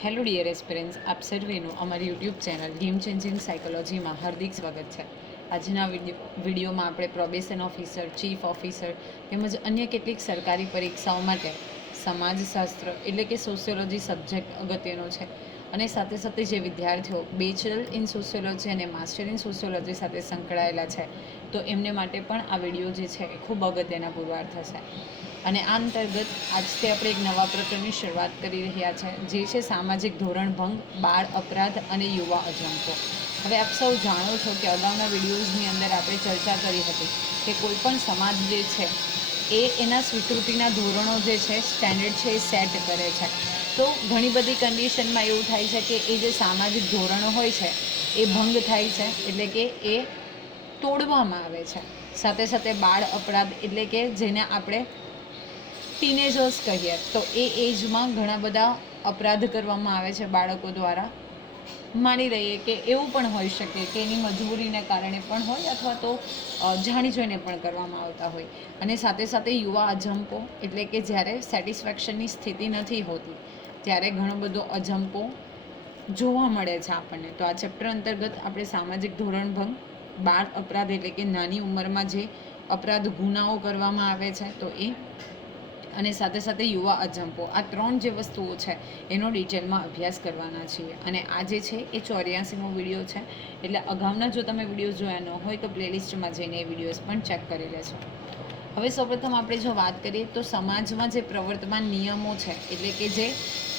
Hello dear aspirants, આપ સર્વેનું અમારી YouTube channel game changing સાયકોલોજીમાં હાર્દિક સ્વાગત છે. આજના વિડીયોમાં આપણે પ્રોબેશન ઓફિસર, ચીફ ઓફિસર તેમજ અન્ય કેટલીક સરકારી પરીક્ષાઓ માટે સમાજશાસ્ત્ર એટલે કે સોશિયોલોજી સબ્જેક્ટ અગત્યનો છે અને સાથે સાથે જે વિદ્યાર્થીઓ બેચલર ઇન સોશિયોલોજી અને માસ્ટર ઇન સોશિયોલોજી સાથે સંકળાયેલા છે તો એમને માટે પણ આ વિડીયો જે છે એ ખૂબ અગત્યના પુરવાર થશે. અને આ અંતર્ગત આજથી આપણે એક નવા પ્રકરણની શરૂઆત કરી રહ્યા છે, જે છે સામાજિક ધોરણભંગ, બાળ અપરાધ અને યુવા અજંપો. હવે આપ સૌ જાણો છો કે અગાઉના વિડીયોઝની અંદર આપણે ચર્ચા કરી હતી કે કોઈ પણ સમાજ જે છે એ એના સ્વીકૃતિના ધોરણો જે છે, સ્ટેન્ડર્ડ છે, એ સેટ કરે છે. તો ઘણી બધી કન્ડિશનમાં એવું થાય છે કે એ જે સામાજિક ધોરણો હોય છે એ ભંગ થાય છે, એટલે કે એ તોડવામાં આવે છે. સાથે સાથે બાળ અપરાધ એટલે કે જેને આપણે ટીનેજર્સ કહીએ તો એ એજમાં ઘણા બધા અપરાધ કરવામાં આવે છે બાળકો દ્વારા. માની લઈએ કે એવું પણ હોઈ શકે કે એની મજબૂરીને કારણે પણ હોય અથવા તો જાણી જોઈને પણ કરવામાં આવતા હોય. અને સાથે સાથે યુવા અજંપો એટલે કે જ્યારે સેટિસ્ફેક્શનની સ્થિતિ નથી હોતી ત્યારે ઘણો બધો અજંપો જોવા મળે છે આપણને. તો આ ચેપ્ટર અંતર્ગત આપણે સામાજિક ધોરણભંગ, બાળ અપરાધ એટલે કે નાની ઉંમરમાં જે અપરાધ ગુનાઓ કરવામાં આવે છે તો એ, અને સાથે સાથે યુવા અજંપો, આ ત્રણ જે વસ્તુઓ છે એનો ડિટેલમાં અભ્યાસ કરવાના છીએ. અને આ જે છે એ 84મો વિડીયો છે, એટલે અગાઉના જો તમે વિડીયો જોયા ન હોય તો પ્લેલિસ્ટમાં જઈને એ વિડીયોઝ પણ ચેક કરી લેજો. હવે સૌપ્રથમ આપણે જો વાત કરીએ તો સમાજમાં જે પ્રવર્તમાન નિયમો છે એટલે કે જે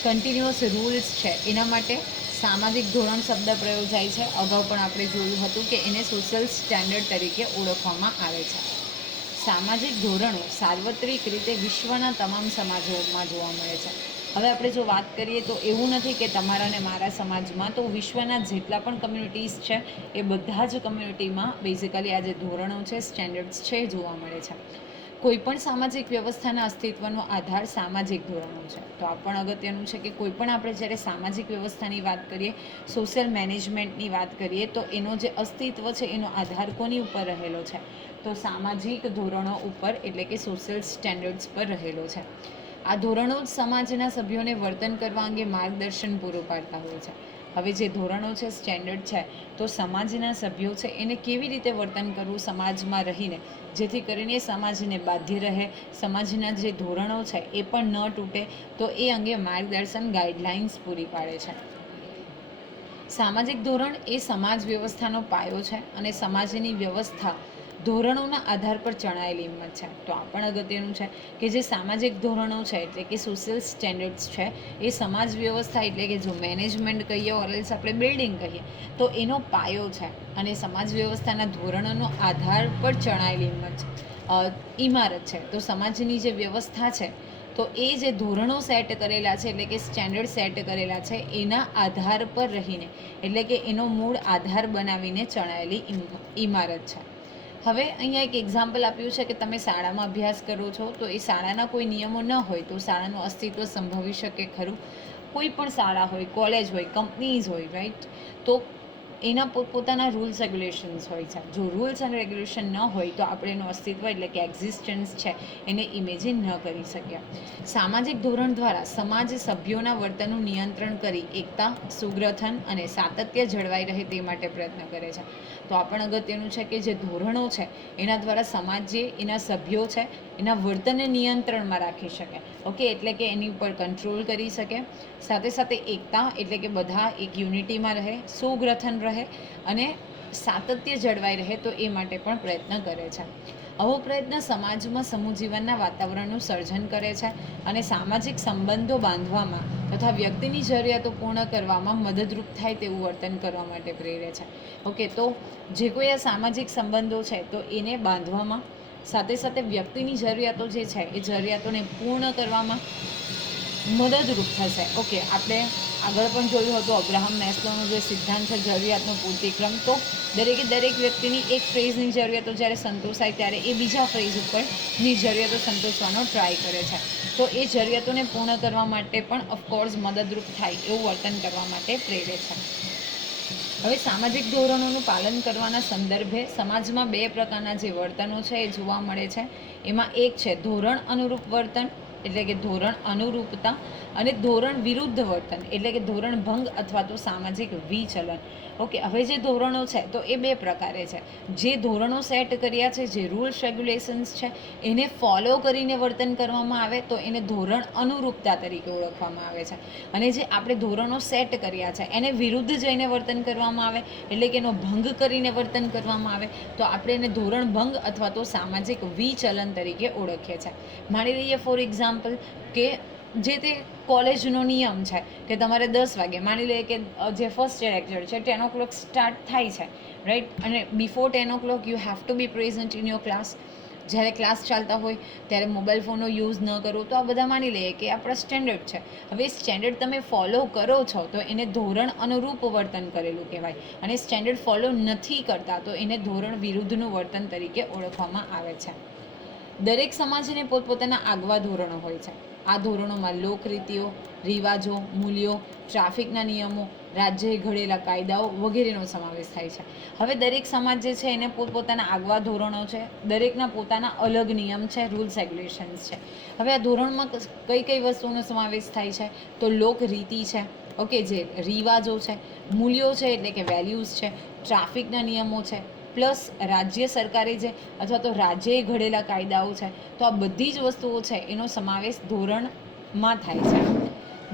કન્ટિન્યુઅસ રૂલ્સ છે એના માટે સામાજિક ધોરણ શબ્દ પ્રયોજાય છે. અગાઉ પણ આપણે જોયું હતું કે એને સોશિયલ સ્ટેન્ડર્ડ તરીકે ઓળખવામાં આવે છે. સામાજિક ધોરણો સાર્વત્રિક રીતે વિશ્વના તમામ સમાજોમાં જોવા મળે છે. હવે આપણે જો વાત કરીએ તો એવું નથી કે તમારા અને મારા સમાજમાં, તો વિશ્વના જેટલા પણ કમ્યુનિટીઝ છે એ બધા જ કમ્યુનિટીમાં બેઝિકલી આ જે ધોરણો છે, સ્ટેન્ડર્ડ્સ છે એ જોવા મળે છે. કોઈપણ સામાજિક વ્યવસ્થાના અસ્તિત્વનો આધાર સામાજિક ધોરણો છે. તો આ પણ અગત્યનું છે કે કોઈપણ આપણે જ્યારે સામાજિક વ્યવસ્થાની વાત કરીએ, સોશિયલ મેનેજમેન્ટની વાત કરીએ તો એનો જે અસ્તિત્વ છે એનો આધાર કોની ઉપર રહેલો છે? તો સામાજિક ધોરણો ઉપર એટલે કે સોશિયલ સ્ટેન્ડર્ડ્સ પર રહેલો છે. આ ધોરણો જ સમાજના સભ્યોને વર્તન કરવા અંગે માર્ગદર્શન પૂરું પાડતા હોય છે. હવે જે ધોરણો છે, સ્ટેન્ડર્ડ છે, તો સમાજના સભ્યો છે એને કેવી રીતે વર્તન કરવું સમાજમાં રહીને, જેથી કરીને સમાજને બાંધી રહે, સમાજના જે ધોરણો છે એ પણ ન તૂટે, તો એ અંગે માર્ગદર્શન, ગાઈડલાઇન્સ પૂરી પાડે છે. સામાજિક ધોરણ એ સમાજ વ્યવસ્થાનો પાયો છે અને સમાજની વ્યવસ્થા ધોરણોના આધાર પર ચણાયેલી હિંમત છે. તો આ પણ અગત્યનું છે કે જે સામાજિક ધોરણો છે એટલે કે સોશિયલ સ્ટેન્ડર્ડ્સ છે એ સમાજ વ્યવસ્થા એટલે કે જો મેનેજમેન્ટ કહીએ ઓરલ્સ આપણે બિલ્ડિંગ કહીએ તો એનો પાયો છે અને સમાજ વ્યવસ્થાના ધોરણોનો આધાર પર ચણાયેલી હિંમત છે, ઇમારત છે. તો સમાજની જે વ્યવસ્થા છે તો એ જે ધોરણો સેટ કરેલા છે એટલે કે સ્ટેન્ડર્ડ સેટ કરેલા છે એના આધાર પર રહીને એટલે કે એનો મૂળ આધાર બનાવીને ચણાયેલી ઇમારત છે. હવે અહીંયા એક એક્ઝામ્પલ આપ્યું છે કે તમે શાળામાં અભ્યાસ કરો છો તો એ શાળાના કોઈ નિયમો ન હોય તો શાળાનું અસ્તિત્વ સંભવી શકે ખરું? કોઈ પણ શાળા હોય, કોલેજ હોય, કંપનીઝ હોય, રાઈટ, તો એના પોતપોતાના રૂલ્સ રેગ્યુલેશન્સ હોય છે. જો રૂલ્સ એન્ડ રેગ્યુલેશન ન હોય તો આપણે એનું અસ્તિત્વ એટલે કે એક્ઝિસ્ટન્સ છે એને ઇમેજિન ન કરી શકીએ. સામાજિક ધોરણ દ્વારા સમાજ સભ્યોના વર્તનનું નિયંત્રણ કરી એકતા, સુગ્રથન અને સાતત્ય જળવાઈ રહે તે માટે પ્રયત્ન કરે છે. તો આ પણ અગત્યનું છે કે જે ધોરણો છે એના દ્વારા સમાજ જે એના સભ્યો છે એના વર્તનને નિયંત્રણમાં રાખી શકે. ઓકે, એટલે કે એની ઉપર કંટ્રોલ કરી શકે. સાથે સાથે એકતા એટલે કે બધા એક યુનિટીમાં રહે, સુગ્રથન રહે અને સાતત્ય જળવાઈ રહે, તો એ માટે પણ પ્રયત્ન કરે છે. આવો પ્રયત્ન સમાજમાં સમૂહ જીવનના વાતાવરણનું સર્જન કરે છે અને સામાજિક સંબંધો બાંધવામાં તથા વ્યક્તિની જરૂરિયાતો પૂર્ણ કરવામાં મદદરૂપ થાય તેવું વર્તન કરવા માટે પ્રેરે છે. ઓકે, તો જે કોઈ આ સામાજિક સંબંધો છે તો એને બાંધવામાં, સાથે સાથે વ્યક્તિની જરૂરિયાતો જે છે એ જરૂરિયાતોને પૂર્ણ કરવામાં મદદરૂપ થશે. ઓકે, આપણે આગળ પણ જોયું હતું અબ્રાહમ મેસ્લોનો જે સિદ્ધાંત છે જરૂરિયાતનો પૂર્તિક્રમ, તો દરેક વ્યક્તિની એક ફ્રેઝની જરૂરિયાતો જ્યારે સંતોષાય ત્યારે એ બીજા ફ્રેઝ ઉપરની જરૂરિયાતો સંતોષવાનો ટ્રાય કરે છે. તો એ જરૂરિયાતોને પૂર્ણ કરવા માટે પણ ઓફકોર્સ મદદરૂપ થાય એવું વર્તન કરવા માટે પ્રેરે છે. હવે સામાજિક ધોરણોનું પાલન કરવાના સંદર્ભે સમાજમાં બે પ્રકારના જે વર્તનો છે એ જોવા મળે છે. એમાં એક છે ધોરણ અનુરૂપ વર્તન એટલે કે ધોરણ અનુરૂપતા અને ધોરણ વિરુદ્ધ વર્તન એટલે કે ધોરણ ભંગ અથવા તો સામાજિક વિચલન. ઓકે, હવે જે ધોરણો છે તો એ બે પ્રકારે છે. જે ધોરણો સેટ કર્યા છે, જે રૂલ્સ રેગ્યુલેશન્સ છે, એને ફોલો કરીને વર્તન કરવામાં આવે તો એને ધોરણ અનુરૂપતા તરીકે ઓળખવામાં આવે છે. અને જે આપણે ધોરણો સેટ કર્યા છે એને વિરુદ્ધ જઈને વર્તન કરવામાં આવે એટલે કે એનો ભંગ કરીને વર્તન કરવામાં આવે તો આપણે એને ધોરણ ભંગ અથવા તો સામાજિક વિચલન તરીકે ઓળખીએ છીએ. માની લઈએ ફોર એક્ઝામ્પલ કે જે તે કોલેજનો નિયમ છે કે તમારે 10 વાગે, માની લઈએ કે જે ફર્સ્ટ લેક્ચર છે 10 o'clock સ્ટાર્ટ થાય છે, રાઈટ, અને before 10 o'clock you have to be present in your class. જ્યારે ક્લાસ ચાલતા હોય ત્યારે મોબાઈલ ફોનનો યુઝ ન કરો, તો આ બધા માની લઈએ કે આપણા સ્ટેન્ડર્ડ છે. હવે સ્ટેન્ડર્ડ તમે ફોલો કરો છો તો એને ધોરણ અનુરૂપ વર્તન કરેલું કહેવાય, અને સ્ટેન્ડર્ડ ફોલો નથી કરતા તો એને ધોરણ વિરુદ્ધનું વર્તન તરીકે ઓળખવામાં આવે છે. દરેક સમાજને પોતપોતાના આગવા ધોરણો હોય છે. આ ધોરણોમાં લોકરીતિઓ, રિવાજો, મૂલ્યો, ટ્રાફિકના નિયમો, રાજ્યએ ઘડેલા કાયદાઓ વગેરેનો સમાવેશ થાય છે. હવે દરેક સમાજ જે છે એને પોતપોતાના આગવા ધોરણો છે, દરેકના પોતાના અલગ નિયમ છે, રૂલ્સ રેગ્યુલેશન્સ છે. હવે આ ધોરણમાં કઈ કઈ વસ્તુઓનો સમાવેશ થાય છે તો લોકરીતિ છે, ઓકે, જે રિવાજો છે, મૂલ્યો છે એટલે કે વેલ્યુઝ છે, ટ્રાફિકના નિયમો છે, પ્લસ રાજ્ય સરકારે જે અથવા તો રાજ્યએ ઘડેલા કાયદાઓ છે. તો આ બધી જ વસ્તુઓ છે એનો સમાવેશ ધોરણમાં થાય છે.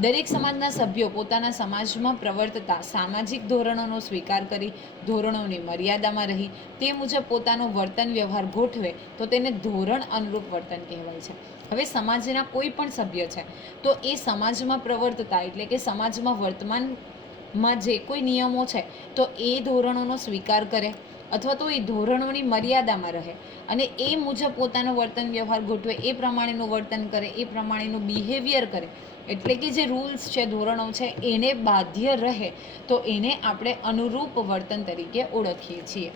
દરેક સમાજના સભ્યો પોતાના સમાજમાં પ્રવર્તતા સામાજિક ધોરણોનો સ્વીકાર કરી ધોરણોની મર્યાદામાં રહી તે મુજબ પોતાનું વર્તન વ્યવહાર ગોઠવે તો તેને ધોરણ અનુરૂપ વર્તન કહેવાય છે. હવે સમાજના કોઈ પણ સભ્ય છે તો એ સમાજમાં પ્રવર્તતા એટલે કે સમાજમાં વર્તમાનમાં જે કોઈ નિયમો છે તો એ ધોરણોનો સ્વીકાર કરે અથવા તો એ ધોરણોની મર્યાદામાં રહે અને એ મુજબ પોતાનું વર્તન વ્યવહાર ગોઠવે, એ પ્રમાણેનું વર્તન કરે, એ પ્રમાણેનું બિહેવિયર કરે, એટલે કે જે રૂલ્સ છે, ધોરણો છે એને બાધ્ય રહે તો એને આપણે અનુરૂપ વર્તન તરીકે ઓળખીએ છીએ.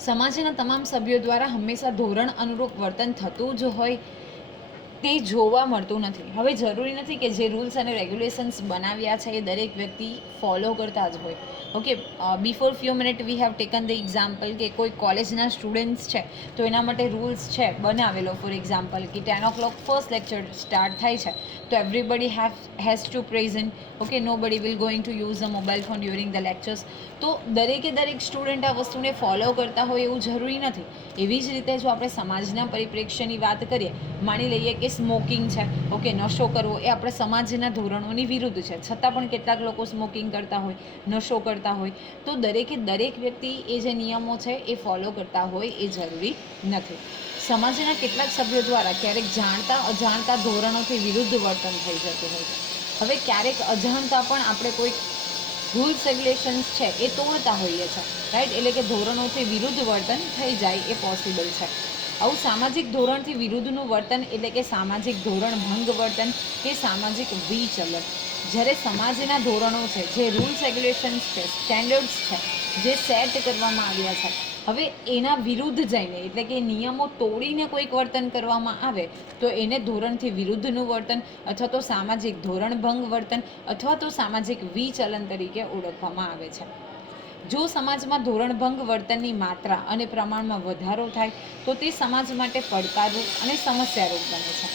સમાજના તમામ સભ્યો દ્વારા હંમેશા ધોરણ અનુરૂપ વર્તન થતું જ હોય તે જોવા મળતું નથી. હવે જરૂરી નથી કે જે રૂલ્સ અને રેગ્યુલેશન્સ બનાવ્યા છે એ દરેક વ્યક્તિ ફોલો કરતા જ હોય. Okay, before few minute we have taken the example કે કોઈ કોલેજના સ્ટુડન્ટ્સ છે તો એના માટે રૂલ્સ છે બનાવેલો. ફોર એક્ઝામ્પલ કે 10 o'clock ફર્સ્ટ લેક્ચર સ્ટાર્ટ થાય છે તો everybody has to present, okay, nobody will going to use the mobile phone during the lectures. તો દરેક સ્ટુડન્ટ આ વસ્તુને ફોલો કરતા હોય એવું જરૂરી નથી. એવી જ રીતે જો આપણે સમાજના પરિપ્રેક્ષ્યની વાત કરીએ, માની લઈએ કે સ્મોકિંગ છે, ઓકે, નશો કરવો એ આપણે સમાજના ધોરણોની વિરુદ્ધ છે, છતાં પણ કેટલાક લોકો સ્મોકિંગ કરતા હોય, નશો કરતા હોય, તો દરેક વ્યક્તિ એ જે નિયમો છે એ ફોલો કરતા હોય એ જરૂરી નથી. સમાજના કેટલાક સભ્યો દ્વારા ક્યારેક જાણતા અજાણતા ધોરણોથી વિરુદ્ધ વર્તન થઈ જતું હોય છે. હવે ક્યારેક અજાણતા પણ આપણે કોઈ રૂલ્સ રેગ્યુલેશન્સ છે એ તોડતા હોઈએ છીએ, રાઈટ, એટલે કે ધોરણોથી વિરુદ્ધ વર્તન થઈ જાય એ પોસિબલ છે. આવું સામાજિક ધોરણથી વિરુદ્ધનું વર્તન એટલે કે સામાજિક ધોરણ ભંગ વર્તન કે સામાજિક વિચલન. જ્યારે સમાજના ધોરણો છે, જે રૂલ્સ રેગ્યુલેશન્સ છે, સ્ટેન્ડર્ડ્સ છે, જે સેટ કરવામાં આવ્યા છે, હવે એના વિરુદ્ધ જઈને એટલે કે નિયમો તોડીને કોઈક વર્તન કરવામાં આવે તો એને ધોરણથી વિરુદ્ધનું વર્તન અથવા તો સામાજિક ધોરણભંગ વર્તન અથવા તો સામાજિક વિચલન તરીકે ઓળખવામાં આવે છે. જો સમાજમાં ધોરણભંગ વર્તનની માત્રા અને પ્રમાણમાં વધારો થાય તો તે સમાજ માટે પડકારરૂપ અને સમસ્યારૂપ બને છે.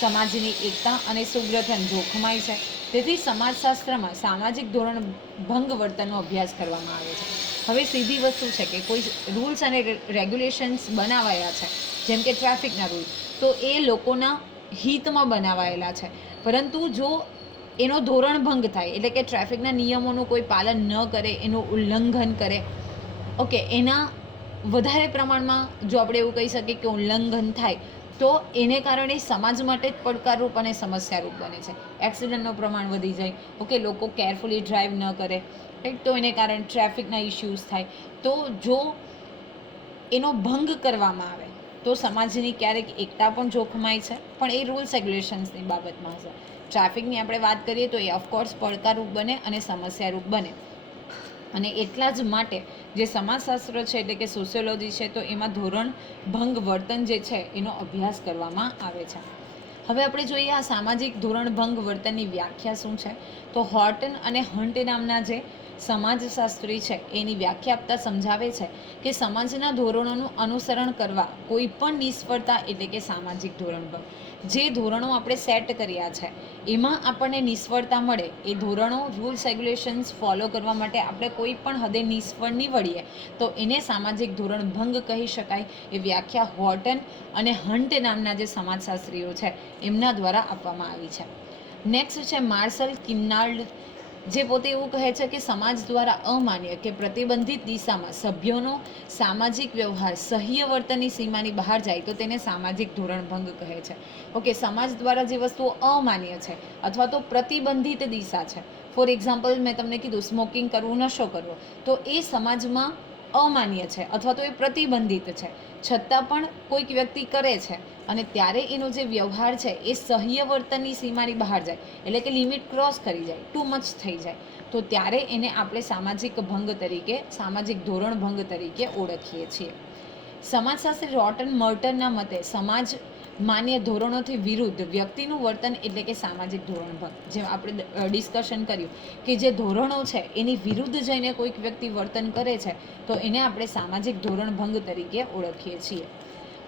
સમાજની એકતા અને સુગ્રથન જોખમાય છે. તેથી સમાજશાસ્ત્રમાં સામાજિક ધોરણભંગ વર્તનનો અભ્યાસ કરવામાં આવે છે. હવે સીધી વસ્તુ છે કે કોઈ રૂલ્સ અને રેગ્યુલેશન્સ બનાવાયા છે, જેમ કે ટ્રાફિકના રૂલ, તો એ લોકોના હિતમાં બનાવાયેલા છે, પરંતુ જો એનો ધોરણભંગ થાય એટલે કે ટ્રાફિકના નિયમોનું કોઈ પાલન ન કરે, એનું ઉલ્લંઘન કરે, ઓકે, એના વધારે પ્રમાણમાં જો આપણે એવું કહી શકીએ કે ઉલ્લંઘન થાય તો એને કારણે સમાજ માટે જ પડકારરૂપ અને સમસ્યારૂપ બને છે. એક્સિડન્ટનું પ્રમાણ વધી જાય, ઓકે, લોકો કેરફુલી ડ્રાઈવ ન કરે, રાઈટ, તો એને કારણે ટ્રાફિકના ઇશ્યુઝ થાય. તો જો એનો ભંગ કરવામાં આવે તો સમાજની ક્યારેક એકતા પણ જોખમાય છે, પણ એ રૂલ્સ રેગ્યુલેશન્સની બાબતમાં હશે. ટ્રાફિકની આપણે વાત કરીએ તો એ ઓફકોર્સ પડકારરૂપ બને અને સમસ્યારૂપ બને, અને એટલા જ માટે જે સમાજશાસ્ત્ર છે એટલે કે સોશિયોલોજી છે તો એમાં ધોરણ ભંગ વર્તન જે છે એનો અભ્યાસ કરવામાં આવે છે. હવે આપણે જોઈએ આ સામાજિક ધોરણભંગ વર્તનની વ્યાખ્યા શું છે. તો હોર્ટન અને હન્ટ નામના જે સમાજશાસ્ત્રી છે એની વ્યાખ્યા આપતા સમજાવે છે કે સમાજના ધોરણોનું અનુસરણ કરવા કોઈ પણ નિષ્ફળતા એટલે કે સામાજિક ધોરણભંગ. જે ધોરણો આપણે સેટ કર્યા છે એમાં આપણને નિષ્ફળતા મળે, એ ધોરણો રૂલ્સ રેગ્યુલેશન્સ ફોલો કરવા માટે આપણે કોઈ પણ હદે નિષ્ફળ નીવડીએ તો એને સામાજિક ધોરણ ભંગ કહી શકાય. એ વ્યાખ્યા હોર્ટન અને હન્ટ નામના જે સમાજશાસ્ત્રીઓ છે એમના દ્વારા આપવામાં આવી છે. નેક્સ્ટ છે માર્શલ કિન્નાર્ડ, જે પોતે એવું કહે છે કે સમાજ દ્વારા અમાન્ય કે પ્રતિબંધિત દિશામાં સભ્યોનો સામાજિક વ્યવહાર સહ્ય વર્તનની સીમાની બહાર જાય તો તેને સામાજિક ધોરણ ભંગ કહે છે. ઓકે, સમાજ દ્વારા જે વસ્તુઓ અમાન્ય છે અથવા તો પ્રતિબંધિત દિશા છે, ફોર એક્ઝામ્પલ મેં તમને કીધું સ્મોકિંગ કરવું, નશો કરવો, તો એ સમાજમાં અમાન્ય છે અથવા તો એ પ્રતિબંધિત છે, છતાં પણ કોઈક વ્યક્તિ કરે છે અને ત્યારે એનો જે વ્યવહાર છે એ સહ્ય વર્તનની સીમાની બહાર જાય, એટલે કે લિમિટ ક્રોસ કરી જાય, ટુ મચ થઈ જાય, તો ત્યારે એને આપણે સામાજિક ભંગ તરીકે, સામાજિક ધોરણ ભંગ તરીકે ઓળખીએ છીએ. સમાજશાસ્ત્રી રોટન મર્ટનના મતે સમાજ માન્ય ધોરણોથી વિરુદ્ધ વ્યક્તિનું વર્તન એટલે કે સામાજિક ધોરણ ભંગ. જેમ આપણે ડિસ્કશન કર્યું કે જે ધોરણો છે એની વિરુદ્ધ જઈને કોઈક વ્યક્તિ વર્તન કરે છે તો એને આપણે સામાજિક ધોરણ ભંગ તરીકે ઓળખીએ છીએ.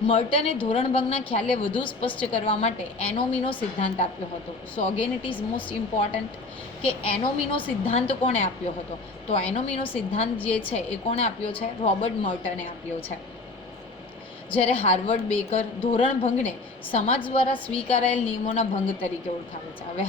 મર્ટને ધોરણભંગના ખ્યાલને વધુ સ્પષ્ટ કરવા માટે એનોમીનો સિદ્ધાંત આપ્યો હતો. સો again it is most important કે એનોમીનો સિદ્ધાંત કોણે આપ્યો હતો? તો એનોમીનો સિદ્ધાંત જે છે એ કોણે આપ્યો છે? રોબર્ટ મર્ટને આપ્યો છે. જ્યારે હાર્વર્ડ બેકર ધોરણભંગને સમાજ દ્વારા સ્વીકારાયેલ નિયમોના ભંગ તરીકે ઓળખાવે છે. હવે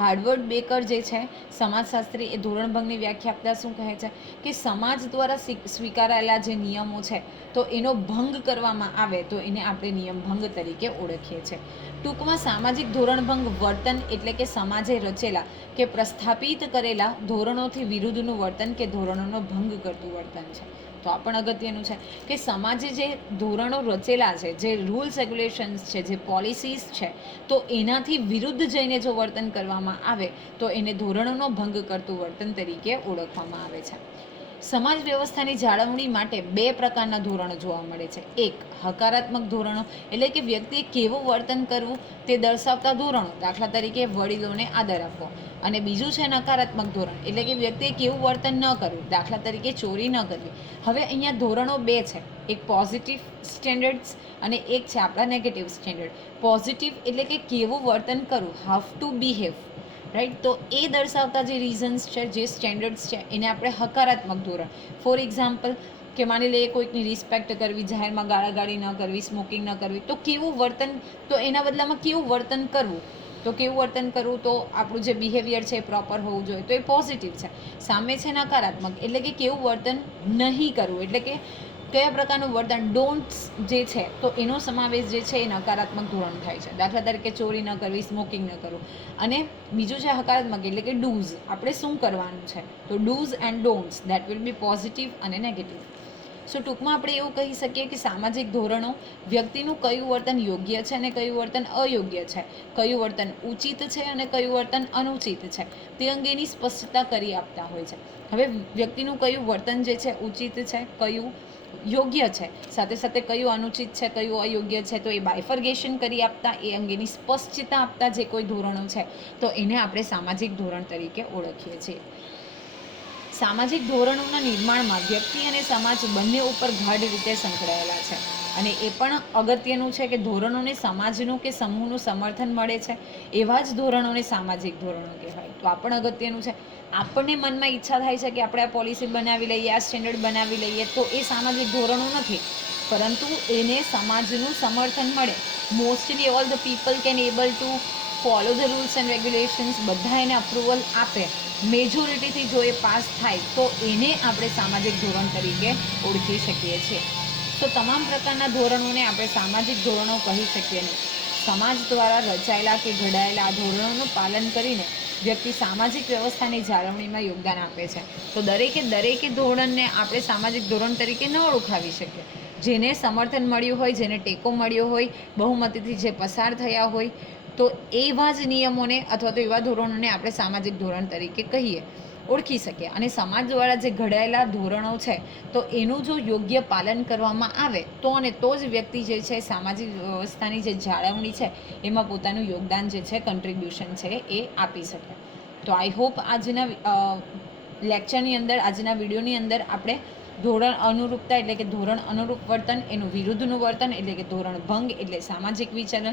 હાર્વર્ડ બેકર જે છે સમાજશાસ્ત્રી, એ ધોરણભંગની વ્યાખ્યા આપતા શું કહે છે કે સમાજ દ્વારા સ્વીકારાયેલા જે નિયમો છે તો એનો ભંગ કરવામાં આવે તો એને આપણે નિયમ ભંગ તરીકે ઓળખીએ છીએ. ટૂંકમાં સામાજિક ધોરણભંગ વર્તન એટલે કે સમાજે રચેલા કે પ્રસ્થાપિત કરેલા ધોરણોથી વિરુદ્ધનું વર્તન કે ધોરણોનો ભંગ કરતું વર્તન છે. તો આ પણ અગત્યનું છે કે સમાજે જે ધોરણો રચેલા છે, જે રૂલ્સ રેગ્યુલેશન્સ છે, જે પોલિસીસ છે, તો એનાથી વિરુદ્ધ જઈને જો વર્તન કરવામાં આવે તો એને ધોરણોનો ભંગ કરતું વર્તન તરીકે ઓળખવામાં આવે છે. સમાજ વ્યવસ્થાની જાળવણી માટે બે પ્રકારના ધોરણો જોવા મળે છે. એક, હકારાત્મક ધોરણો એટલે કે વ્યક્તિએ કેવું વર્તન કરવું તે દર્શાવતા ધોરણો, દાખલા તરીકે વડીલોને આદર આપવો. અને બીજું છે નકારાત્મક ધોરણ એટલે કે વ્યક્તિએ કેવું વર્તન ન કરવું, દાખલા તરીકે ચોરી ન કરવી. હવે અહીંયા ધોરણો બે છે, એક પોઝિટિવ સ્ટેન્ડર્ડ્સ અને એક છે આપણા નેગેટિવ સ્ટેન્ડર્ડ. પોઝિટિવ એટલે કે કેવું વર્તન કરવું, હાવ ટુ બિહેવ, રાઈટ. તો એ દર્શાવતા જે રીઝન્સ છે, જે સ્ટેન્ડર્ડ્સ છે, એને આપણે હકારાત્મક ધોરણ. ફોર એક્ઝામ્પલ કે માની લઈએ કોઈકની રિસ્પેક્ટ કરવી, જાહેરમાં ગાળાગાળી ન કરવી, સ્મોકિંગ ન કરવી, તો કેવું વર્તન, તો એના બદલામાં કેવું વર્તન કરવું, તો કેવું વર્તન કરવું, તો આપણું જે બિહેવિયર છે એ પ્રોપર હોવું જોઈએ, તો એ પોઝિટિવ છે. સામે છે નકારાત્મક એટલે કે કેવું વર્તન નહીં કરવું, એટલે કે કયા પ્રકારનું વર્તન, ડોન્ટ્સ જે છે તો એનો સમાવેશ જે છે એ નકારાત્મક ધોરણ થાય છે. દાખલા તરીકે ચોરી ન કરવી, સ્મોકિંગ ન કરવું. અને બીજું છે હકારાત્મક એટલે કે ડૂઝ, આપણે શું કરવાનું છે, તો do's and don'ts, that will B positive અને નેગેટિવ. સો ટૂંકમાં આપણે એવું કહી શકીએ કે સામાજિક ધોરણો વ્યક્તિનું કયું વર્તન યોગ્ય છે અને કયું વર્તન અયોગ્ય છે, કયું વર્તન ઉચિત છે અને કયું વર્તન અનુચિત છે, તે અંગેની સ્પષ્ટતા કરી આપતા હોય છે. હવે વ્યક્તિનું કયું વર્તન જે છે ઉચિત છે, કયું યોગ્ય છે, સાથે સાથે કયું અનુચિત છે, કયું અયોગ્ય છે, તો એ બાયફર્ગેશન કરી આપતા, એ અંગેની સ્પષ્ટતા આપતા જે કોઈ ધોરણો છે તો એને આપણે સામાજિક ધોરણ તરીકે ઓળખીએ છીએ. સામાજિક ધોરણોના નિર્માણમાં વ્યક્તિ અને સમાજ બંને ઉપર ગાઢ રીતે સંકળાયેલા છે. અને એ પણ અગત્યનું છે કે ધોરણોને સમાજનું કે સમૂહનું સમર્થન મળે છે, એવા જ ધોરણોને સામાજિક ધોરણો કહેવાય. તો આ પણ અગત્યનું છે. આપણને મનમાં ઈચ્છા થાય છે કે આપણે આ પોલિસી બનાવી લઈએ, આ સ્ટેન્ડર્ડ બનાવી લઈએ, તો એ સામાજિક ધોરણો નથી, પરંતુ એને સમાજનું સમર્થન મળે. Mostly all the people can able to follow the rules and regulations, બધા એને અપ્રુવલ આપે, મેજોરિટીથી જો એ પાસ થાય તો એને આપણે સામાજિક ધોરણ તરીકે ઓળખી શકીએ છીએ. તો તમામ પ્રકારના ધોરણોને આપણે સામાજિક ધોરણો કહી શકીએ નહીં. સમાજ દ્વારા રચાયેલા કે ઘડાયેલા આ ધોરણોનું પાલન કરીને વ્યક્તિ સામાજિક વ્યવસ્થાની જાળવણીમાં યોગદાન આપે છે. તો દરેકે ધોરણને આપણે સામાજિક ધોરણ તરીકે ન ઓળખાવી શકીએ. જેને સમર્થન મળ્યું હોય, જેને ટેકો મળ્યો હોય, બહુમતીથી જે પસાર થયા હોય, તો એવા જ નિયમોને અથવા તો એવા ધોરણોને આપણે સામાજિક ધોરણ તરીકે ઓળખી શકીએ. અને સમાજ દ્વારા જે ઘડાયેલા ધોરણો છે તો એનું જો યોગ્ય પાલન કરવામાં આવે તો અને તો જ વ્યક્તિ જે છે સામાજિક વ્યવસ્થાની જે જાળવણી છે એમાં પોતાનું યોગદાન જે છે, કન્ટ્રીબ્યુશન છે એ આપી શકે. તો આઈ હોપ આજના લેક્ચરની અંદર, આજના વિડીયોની અંદર આપણે ધોરણ અનુરૂપતા એટલે કે ધોરણ અનુરૂપ વર્તન, એનું વિરુદ્ધનું વર્તન એટલે કે ધોરણ ભંગ એટલે સામાજિક વિચલન,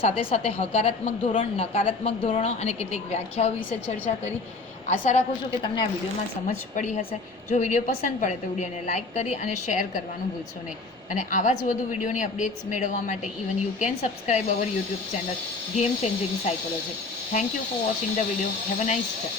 સાથે સાથે હકારાત્મક ધોરણ, નકારાત્મક ધોરણો અને કેટલીક વ્યાખ્યાઓ વિશે ચર્ચા કરી. આશા રાખું છું કે તમને આ વિડીયોમાં સમજ પડી હશે. જો વિડીયો પસંદ પડે તો વિડીયોને લાઇક કરી અને શેર કરવાનું ભૂલશો નહીં. અને આવા જ વધુ વિડીયોની અપડેટ્સ મેળવવા માટે even you can subscribe our YouTube channel game changing psychology. Thank you for watching the video. Have a nice day.